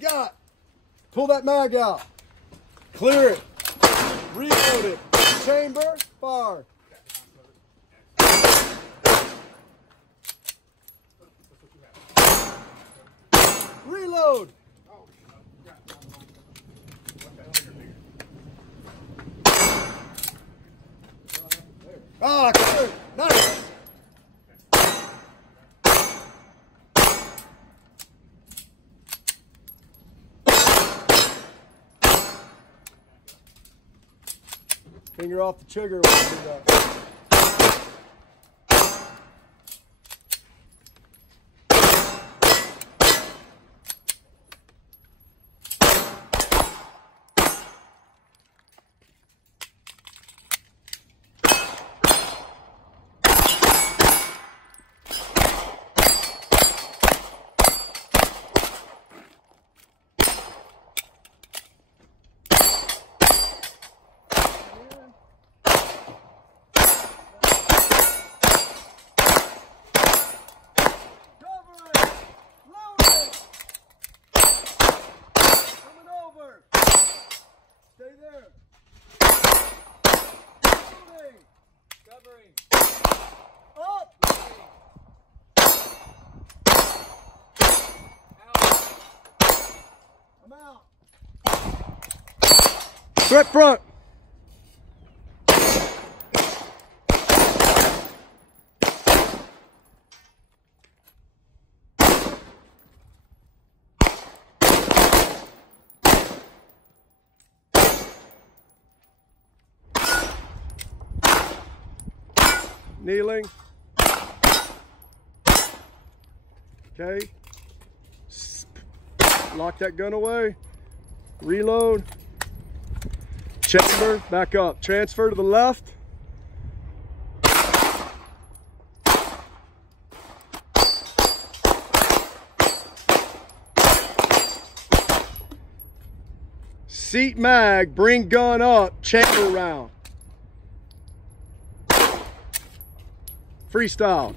got. Pull that mag out. Clear it. Reload it. Chamber, fire. Reload. Ah, clear. Nice. Finger off the trigger when you do that. Stay there. Moving. Covering. Up. Out. I'm out. Threat front. Kneeling. Okay. Lock that gun away. Reload. Chamber, back up. Transfer to the left. Seat mag, bring gun up, chamber round. Freestyle.